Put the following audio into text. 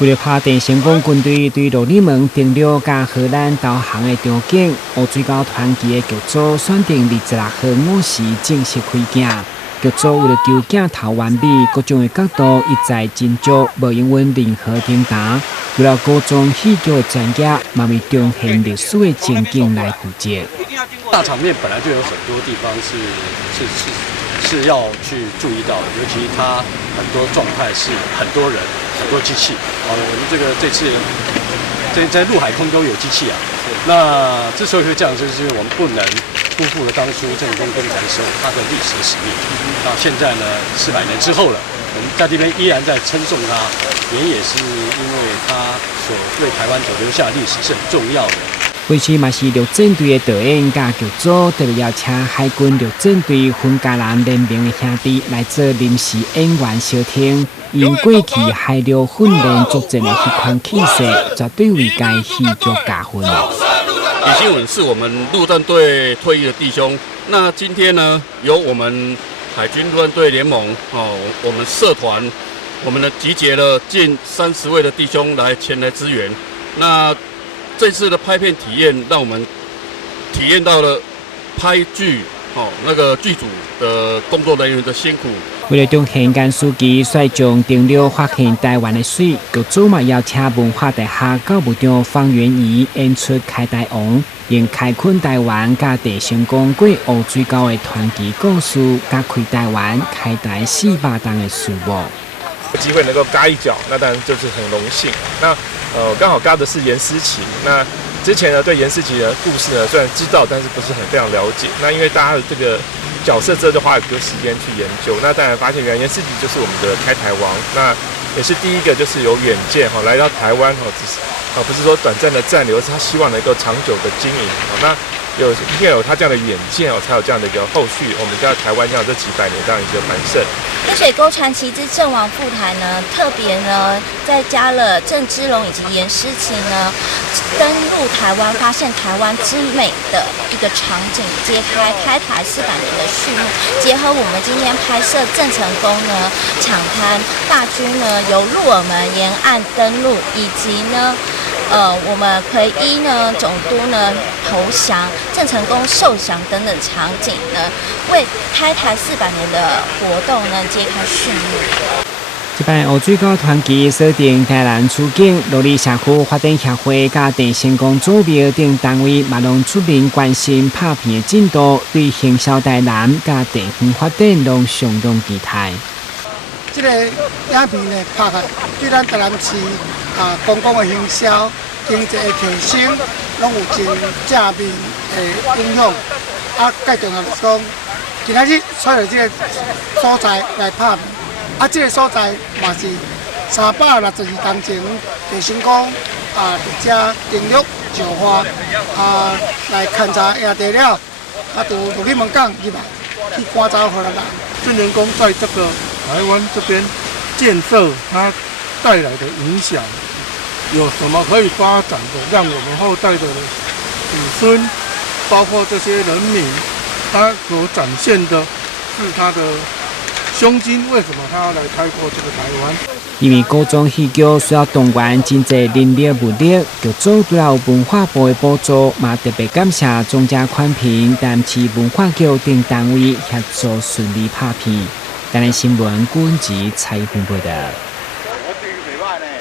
为了拍电成功军队对罗里门订了甲荷兰导航的条件，乌水沟团旗的剧组选定26号午时正式开镜。剧组为了求镜头完美，各种的角度一再斟酌，无用阮任何平台。为了各种戏剧的专业，嘛为彰显历史的情景来负责。大场面本来就有很多地方是要去注意到的，尤其它很多状态是很多人、很多机器。我们这次在陆海空都有机器啊。那之所以会这样，就是我们不能辜负了当初郑成功登台的时候他的历史使命。那现在呢，400年之后了，我们在这边依然在称颂他，也是因为他所为台湾所留下的历史是很重要的。为此嘛是陆战队的导演甲剧组特别邀请海军陆战队分家人联名的兄弟来做临时演员小听，因过去海陆训练作战的迄款气势，绝对为该戏剧加分。李新文是我们陆战队退役的弟兄，那今天呢，由我们海军陆战队联盟我们社团，我们呢集结了近30位的弟兄前来支援。那这次的拍片体验，让我们体验到了拍剧那个剧组的工作人员的辛苦。为了彰显甘书记率将订了发现台湾的水，剧组嘛邀请文化大学教务长方元仪演出《开台王》，用开垦台湾甲地成功过乌水沟的传奇故事，甲开台湾开台400档的事务。有机会能够嘎一脚，那当然就是很荣幸。那刚好嘎的是严思琪。那之前呢，对严思琪的故事呢，虽然知道，但是不是非常了解。那因为大家的这个角色真的花了很多时间去研究，那当然发现原来严思琪就是我们的开台王。那也是第一个就是有远见来到台湾不是说短暂的暂留，是他希望能够长久的经营。那因为有他这样的远见才有这样的一个后续。我们在台湾这样这几百年这样一个繁盛。黑水沟传奇之郑王赴台呢，特别呢再加了郑芝龙以及严思琪呢登陆台湾，发现台湾之美的一个场景，揭开开台400年的序幕。结合我们今天拍摄郑成功呢抢滩，大军呢由鹿耳门沿岸登陆，以及呢我们奎一呢总督呢投降，郑成功受降等等场景呢，为开台400年的活动呢揭开序幕。这摆乌水沟团旗锁定台南处境，罗里社区发展协会甲地成功组别等单位嘛拢出面关心拍片的进度，对行销台南甲地方发展拢相当期待。这个影片呢拍下，对咱台南市公共的行销、经济的提升，拢有真正面的影响。介重要是讲，今仔日找到这个所在来拍片，这个所在嘛是362工前地成功伫遮登陆石化来勘察野地了，从鹿耳门港入来去赶走荷兰人。郑成功在这个台湾这边建设，它带来的影响有什么可以发展的，让我们后代的子孙，包括这些人民，他所展现的是他的胸襟。为什么他要来开阔这个台湾？因为各种戏剧需要动员真济人力物力，剧组除了有文化部的补助，嘛特别感谢中嘉宽平、淡市文化局等单位协助顺利拍片。台南新闻，郭文吉采访报道。